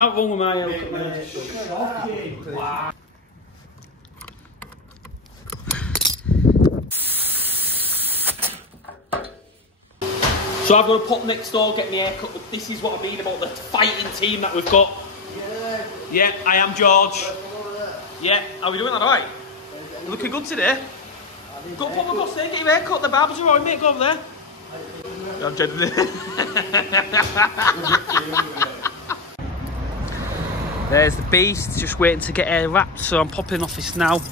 Not wrong with my haircut. Wow. So I've got to pop next door, get my haircut, but this is what I mean about the fighting team that we've got. Yeah, I am George. Yeah, how are we doing? Alright? You're looking good today. Go pop across there, get your haircut, the barbers are alright, mate, go over there. I'm genuinely. There's the beast, just waiting to get hair wrapped, so I'm popping off this now.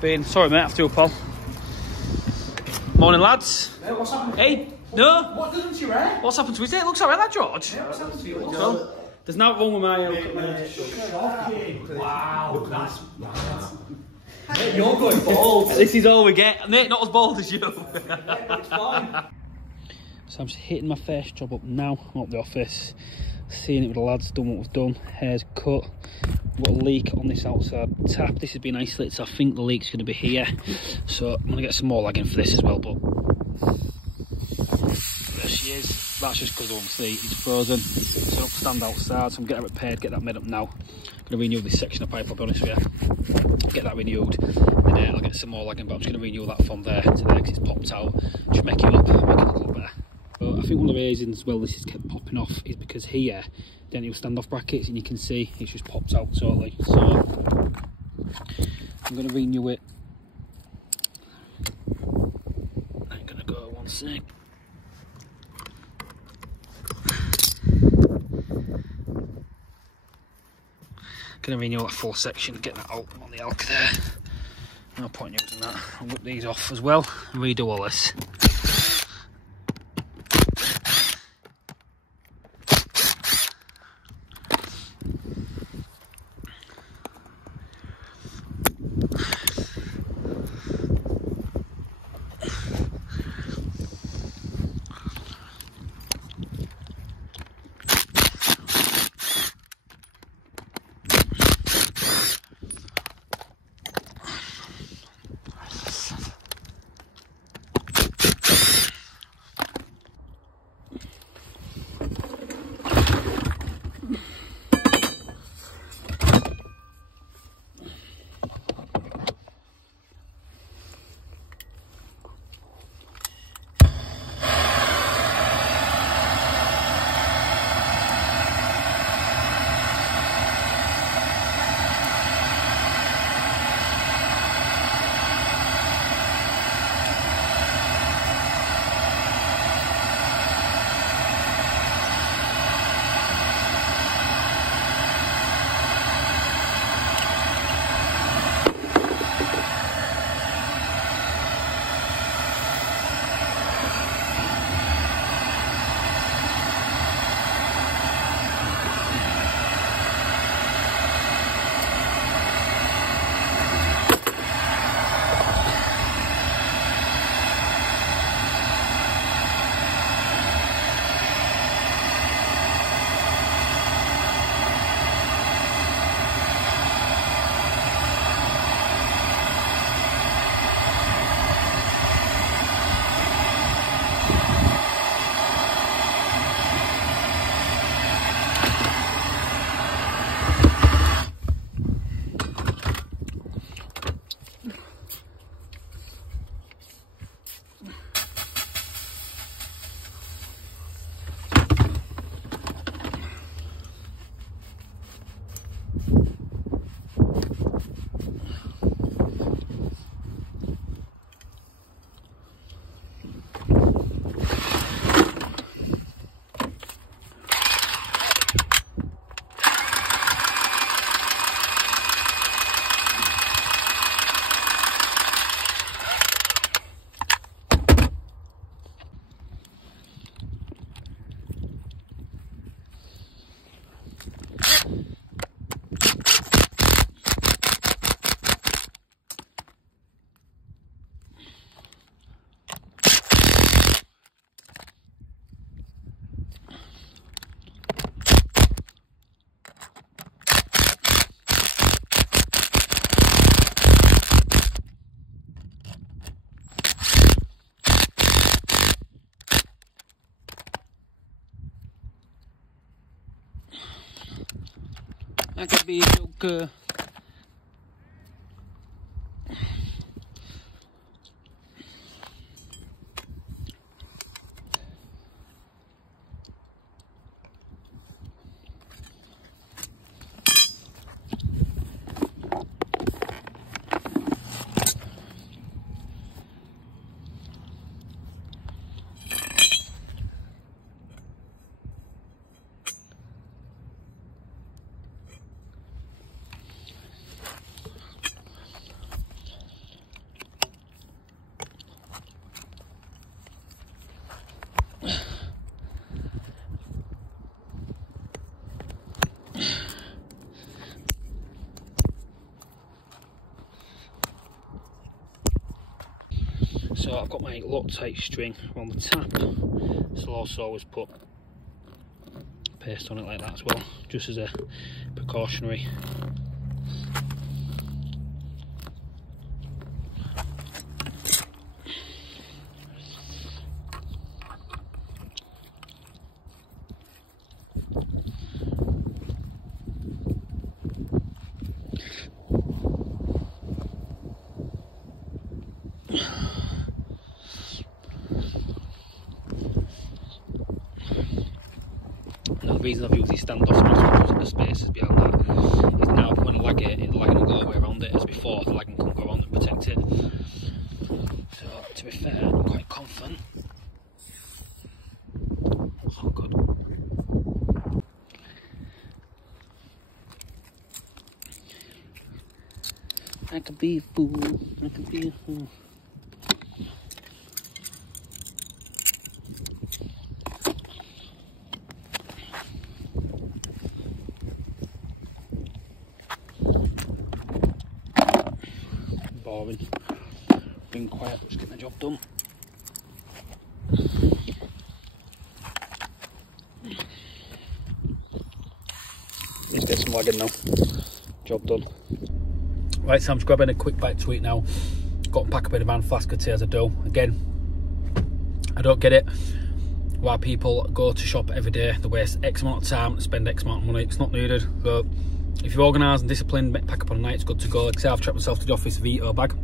Sorry mate, after you, Paul. Morning lads. Hey, what's happened? Hey, no. What doesn't your hair? What's happened to his hair? It looks alright, that George. Yeah, what's happened to you? No. There's nothing wrong with my hair. Wow, that's... Mate, you're going bald. This is all we get. Mate, not as bald as you. It's fine. So I'm just hitting my first job up now. I'm up the office, seeing it with the lads, done what we've done. Hair's cut. We've got a leak on this outside tap. This has been isolated, so I think the leak's going to be here. So I'm going to get some more lagging for this as well, but there she is. That's just because obviously it's frozen. So I'll stand outside, so I'm getting that repaired, get that made up now. I'm going to renew this section of pipe, I'll be honest with you. Get that renewed, and then I'll get some more lagging, but I'm just going to renew that from there to there because it's popped out. Just make it up, make it look a lot better. But I think one of the reasons as well this is kept popping off is because here then it will stand off brackets and you can see it's just popped out totally. So I'm going to renew it. I'm going to go one sec. Going to renew that full section, get that out on the elk there. No point in using that. I'll whip these off as well and redo all this. I could be a joker. So I've got my Loctite string on the tap, so I'll also always put paste on it like that as well, just as a precautionary. The reason I've used these standoffs and the spaces behind that is now when I lag it, the lagging will go all the way around it, as before the lagging couldn't go around and protect it. So to be fair, I'm quite confident. That's all good. I could be a fool, I could be a fool. Boring. Being quiet, just getting the job done. Let's get some wagging now. Job done. Right, so I'm just grabbing a quick bite to eat now. Got to pack up in a van flask of tea as I do. Again, I don't get it why people go to shop every day. They waste X amount of time, spend X amount of money. It's not needed. So if you're organised and disciplined, pack up on a night, it's good to go. Like I say, I've trapped myself to the office Vito bag.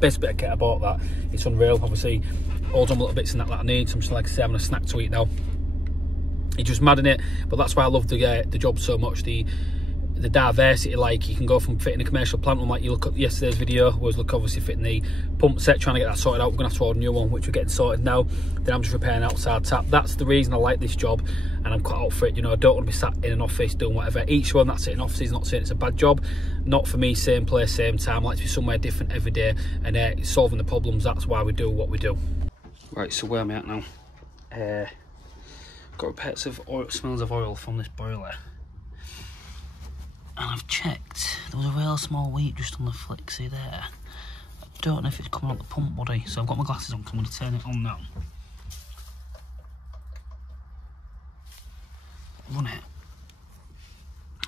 Best bit of kit I bought that. It's unreal. Obviously, all some little bits in that I need. So I'm just, like I say, having a snack to eat now. It's just mad in it, but that's why I love the job so much. The diversity, like you can go from fitting a commercial plant one, like you look at yesterday's video, was look obviously fitting the pump set, trying to get that sorted out. We're gonna have to order a new one, which we're getting sorted now. Then I'm just repairing outside tap. That's the reason I like this job, and I'm quite out for it. You know, I don't want to be sat in an office doing whatever. Each one that's in office is not saying it's a bad job. Not for me, same place, same time. I like to be somewhere different every day, and solving the problems. That's why we do what we do. Right, so where am I at now? Got reports of oil, smells of oil from this boiler. And I've checked, there was a real small leak just on the flick, see there. I don't know if it's coming out the pump body, so I've got my glasses on because I'm going to turn it on now. Run it.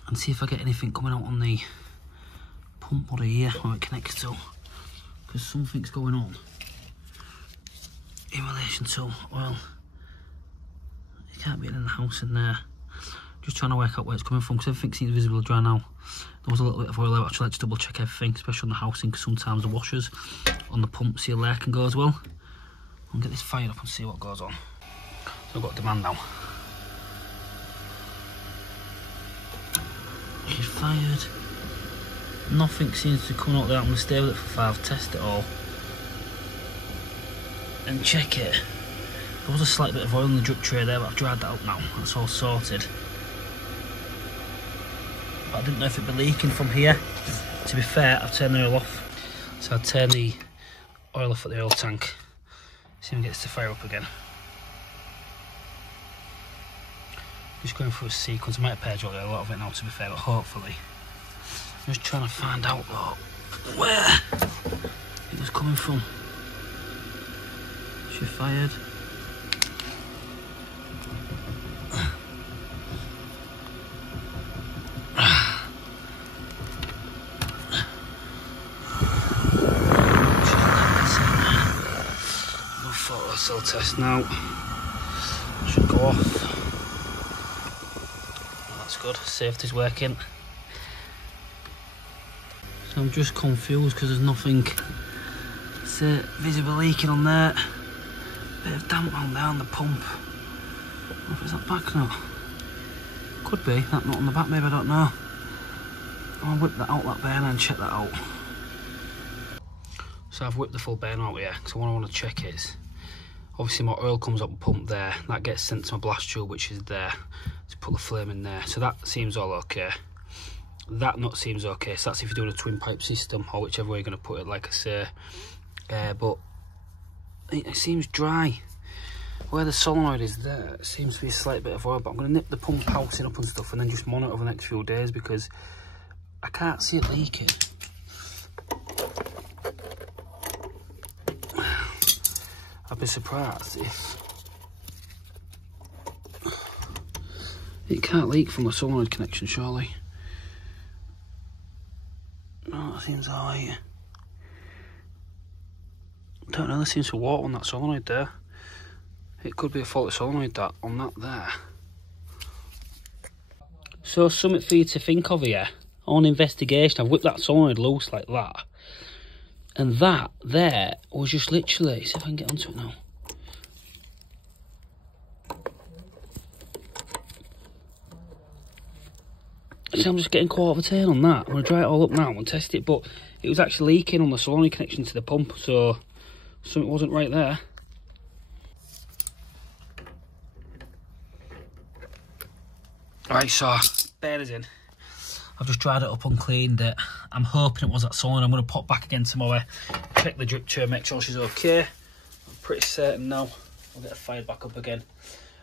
And see if I get anything coming out on the pump body here, where it connects to. Because something's going on in relation to oil. It can't be in the house in there. Just trying to work out where it's coming from, because everything seems visibly dry now. There was a little bit of oil there, actually. Let's double check everything, especially on the housing, because sometimes the washers on the pump seal there can go as well. I'll get this fired up and see what goes on. So I've got demand now. She's fired. Nothing seems to come out there. I'm going to stay with it for 5, test it all, and check it. There was a slight bit of oil in the drip tray there, but I've dried that out now. That's all sorted. But I didn't know if it'd be leaking from here. To be fair, I've turned the oil off. So I'll turn the oil off at the oil tank. See if we can get this to fire up again. Just going through a sequence. I might have paired a lot of it now, to be fair, but hopefully. I'm just trying to find out where it was coming from. She fired. Cell test now. Should go off. That's good. Safety's working. So I'm just confused because there's nothing visible leaking on there. Bit of damp on there on the pump. I don't know if it's that back or not. Could be, that not on the back maybe, I don't know. I'll whip that out, that burner, and check that out. So I've whipped the full burner out here, because what I want to check is, obviously my oil comes up the pump there, that gets sent to my blast tube, which is there, to put the flame in there. So that seems all okay. That nut seems okay, so that's if you're doing a twin pipe system, or whichever way you're going to put it, like I say. But it seems dry. Where the solenoid is there, it seems to be a slight bit of oil, but I'm going to nip the pump housing up and stuff and then just monitor over the next few days because I can't see it leaking. I'd be surprised if it can't leak from the solenoid connection, surely. No, that seems alright. Don't know, there seems to water on that solenoid there. It could be a faulty solenoid that on that there. So something for you to think of here. On investigation, I've whipped that solenoid loose like that. And that there was just literally, see if I can get onto it now. See, I'm just getting caught off a turn on that. I'm going to dry it all up now and test it, but it was actually leaking on the solenoid connection to the pump, so something wasn't right there. Right, so burner's in. I've just dried it up and cleaned it. I'm hoping it was that solenoid. I'm going to pop back again tomorrow, check the drip tube, make sure she's okay. I'm pretty certain now I'll get it fired back up again. And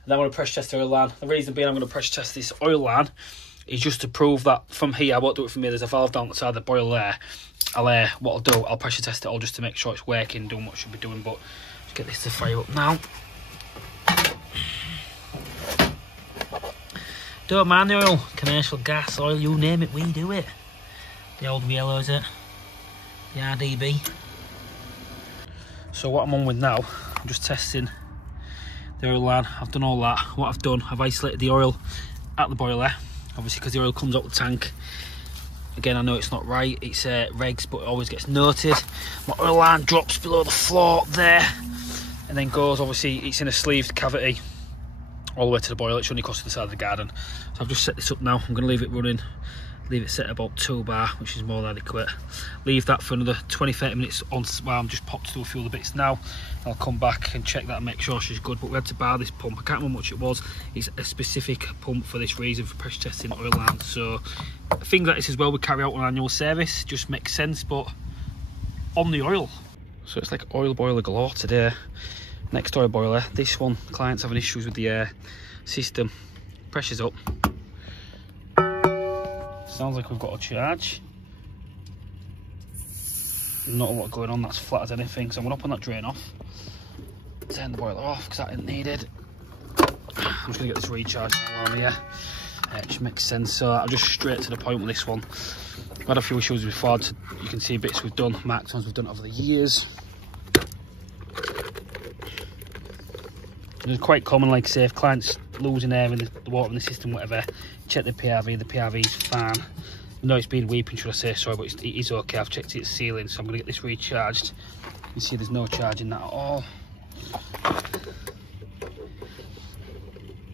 then I'm going to pressure test the oil line. The reason being I'm going to pressure test this oil line is just to prove that from here, I won't do it from here, there's a valve down the side of the boiler there. What I'll do, I'll pressure test it all just to make sure it's working, doing what it should be doing, but just get this to fire up now. Don't mind the oil, commercial gas, oil, you name it, we do it. The old yellow, is it? The RDB. So what I'm on with now, I'm just testing the oil line. I've done all that. What I've done, I've isolated the oil at the boiler, obviously because the oil comes out the tank. Again, I know it's not right, it's regs, but it always gets noted. My oil line drops below the floor there, and then goes, obviously, it's in a sleeved cavity all the way to the boiler. It's only across to the side of the garden. So I've just set this up now. I'm going to leave it running, leave it set at about 2 bar, which is more than adequate. Leave that for another 20-30 minutes on while I'm just popped to do a few of the bits now. I'll come back and check that and make sure she's good. But we had to bar this pump. I can't remember how much it was. It's a specific pump for this reason, for pressure testing oil lines. So things like this as well we carry out on annual service. Just makes sense, but on the oil. So it's like oil boiler galore today. Next oil boiler, this one, client's having issues with the system. Pressure's up. Sounds like we've got a charge. Not a lot going on, that's flat as anything. So I'm going to open that drain off. Turn the boiler off because that isn't needed. I'm just going to get this recharged now on here. It just makes sense. So I'll just straight to the point with this one. I've had a few issues before. So you can see bits we've done, marked ones we've done over the years. It's quite common, like say, if clients losing air in the water in the system, whatever, check the PRV. The PRV's fine. No, it's been weeping, should I say, sorry, but it is okay. I've checked its sealing, so I'm going to get this recharged. You can see there's no charge in that at all.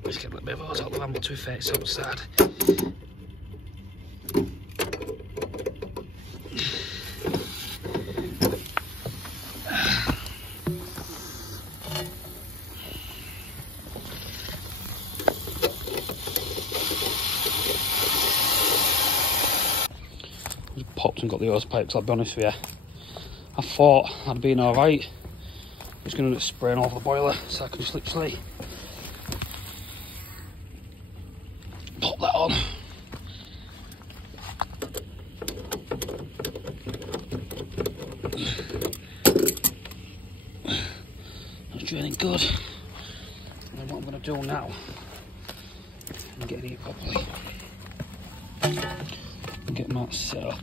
Just get a little bit of hose out the lamp, but to be fair, it's outside. Popped and got the hose pipes, I'll be honest with you. I thought I'd been alright. I'm just going to spray all over the boiler so I can just literally pop that on. That's draining good. And then what I'm going to do now, and get it here properly. Get that set up.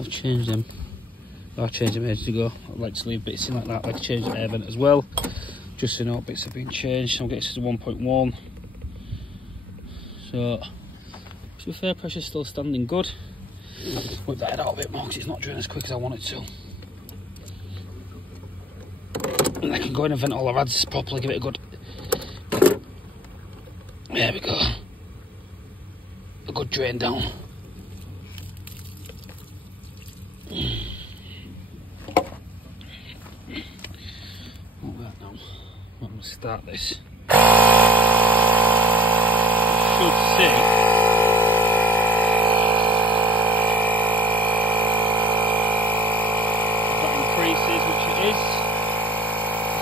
I've changed them. I've changed them ages ago. I like to leave bits in like that. I like to change the air vent as well. just so you know, bits have been changed. So I'll get this to 1.1. So, to be fair, pressure's still standing good. Whip that head out a bit more because it's not draining as quick as I want it to. And I can go in and vent all the rads properly, give it a good... There we go. A good drain down. I'm going to start this. Should see. If that increases, which it is.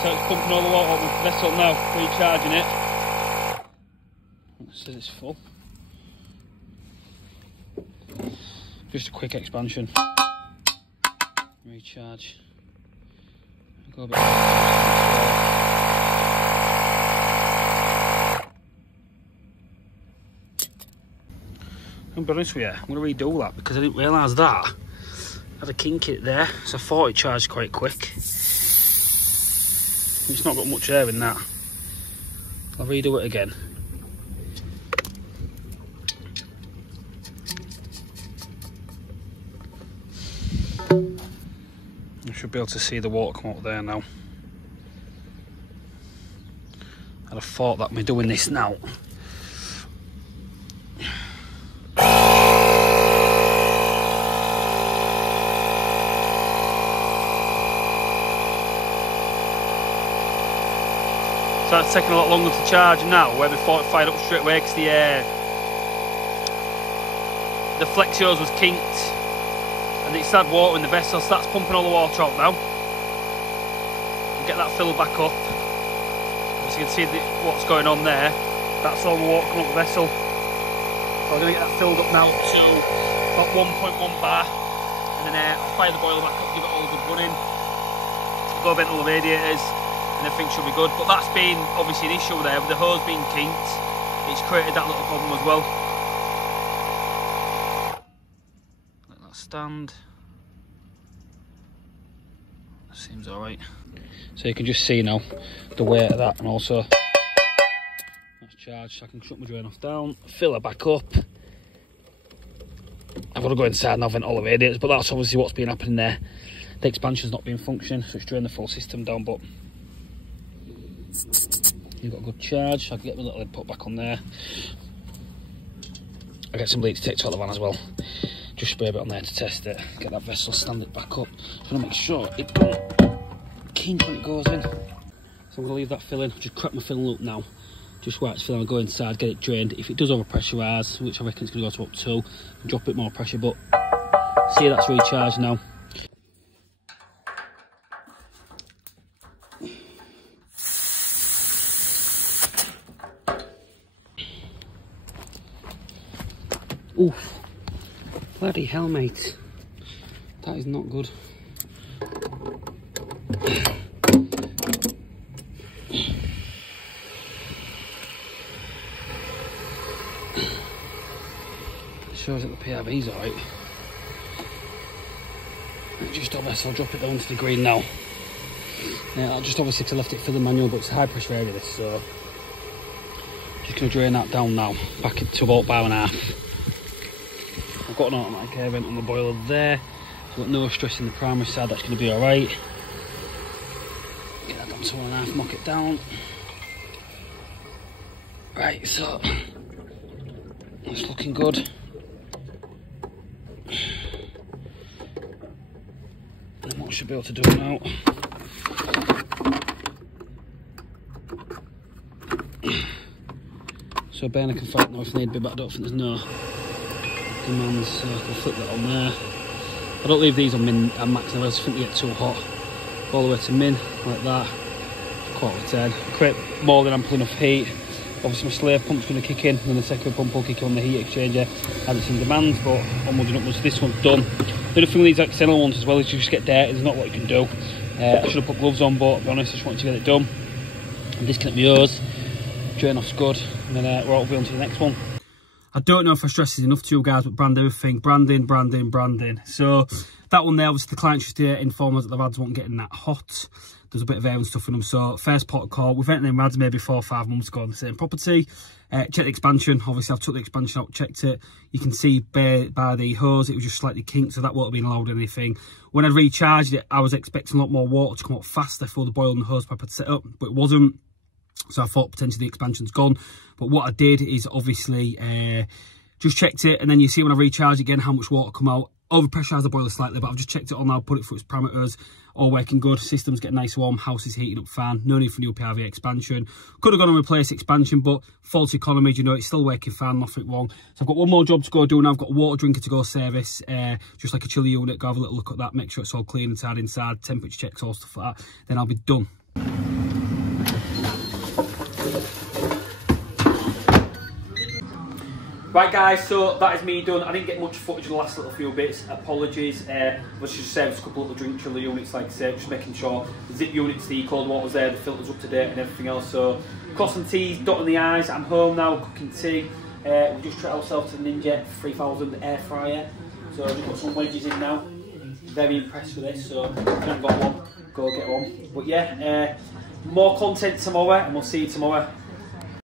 So it's pumping all the water out of the vessel now, recharging it. It says it's full. Just a quick expansion. Recharge. Go a bit. I'm be honest with you, I'm going to redo that because I didn't realise that. I had a kink in it there, so I thought it charged quite quick. It's not got much air in that. I'll redo it again. I should be able to see the water come out there now. I'd have thought that me doing this now. So it's taking a lot longer to charge now, where before it fired up straight away because the Flexios was kinked and it's had water in the vessel, so that's pumping all the water out now. And get that filled back up. As you can see what's going on there, that's all the water coming up the vessel. So I'm going to get that filled up now to about 1.1 bar, and then I'll fire the boiler back up, give it all a good running, go vent all the radiators, and everything should be good. But that's been obviously an issue there with the hose being kinked. It's created that little problem as well. Let that stand. That seems alright. So you can just see now the weight of that, and also that's charged, so I can shut my drain off down, fill it back up. I've got to go inside now, vent all the radiators, but that's obviously what's been happening there. The expansion's not being functioning, so it's drained the full system down, but you've got a good charge, so I can get my little lid put back on there. I get some bleach to take to the van as well. Just spray a bit on there to test it, get that vessel, stand it back up. Just want to make sure it don't kink when it goes in. So I'm going to leave that filling, just crack my filling loop now. Just while it's filling, I'll go inside, get it drained. If it does overpressurise, which I reckon it's going to go to up 2, drop a bit more pressure, but see that's recharged now. Oof, bloody hell, mate. That is not good. It shows that the PRV's alright. Just obviously, I'll drop it down to the green now. I'll just obviously to left it filling manual, but it's a high pressure area this, so just going to drain that down now, back to about 1.5 bar. I've got an automatic air vent on the boiler there, so I've got no stress in the primary side, that's going to be alright. Get that down to 1.5, knock it down. Right, so that's looking good. And what I should be able to do now, so burner can fight now if need be, but I don't think there's no demands, so I can flip that on there. I don't leave these on min and max, I just think they get too hot. All the way to min, like that, 1/4 create more than ample enough heat. Obviously my slave pump's going to kick in, and then the second pump will kick on the heat exchanger as it's in demands, but onwards and upwards. This one's done. The other thing with these external ones as well is you just get dirty, there's not what you can do. I should have put gloves on, but to be honest, I just wanted to get it done. And disconnect my hose, drain off's good, and then we're all on to the next one. I don't know if I stress this enough to you guys, but brand everything, branding. So that one there, obviously the client just informed us that the rads weren't getting that hot. there's a bit of air and stuff in them. So first pot of call, we've rented them rads maybe 4 or 5 months ago on the same property. Check the expansion. Obviously I've took the expansion out, checked it. You can see by the hose it was just slightly kinked, so that won't have been allowed anything. When I recharged it, I was expecting a lot more water to come out faster for the boil and the hose pipe had set up, but it wasn't. So I thought potentially the expansion's gone. But what I did is obviously just checked it, and then you see when I recharge again how much water come out. Overpressurised the boiler slightly, but I've just checked it all now, put it through its parameters, all working good. System's getting nice warm, house is heating up fine, no need for new PRV expansion. Could have gone and replaced expansion, but faulty economy, you know, it's still working fine, nothing wrong. So I've got one more job to go do now. I've got a water drinker to go service, just like a chiller unit. Go have a little look at that, make sure it's all clean inside, temperature checks, all stuff like that. Then I'll be done. Right guys, so that is me done. I didn't get much footage in the last little few bits, apologies. Let's just service a couple of the drink chiller units, like I said, just making sure the zip units, the cold water's there, the filter's up to date and everything else. So crossing T's, dotting the I's. I'm home now, cooking tea. We just treat ourselves to the Ninja 3000 air fryer. So we've got some wedges in now. Very impressed with this, so if you haven't got one, go get one. But yeah, more content tomorrow, and we'll see you tomorrow.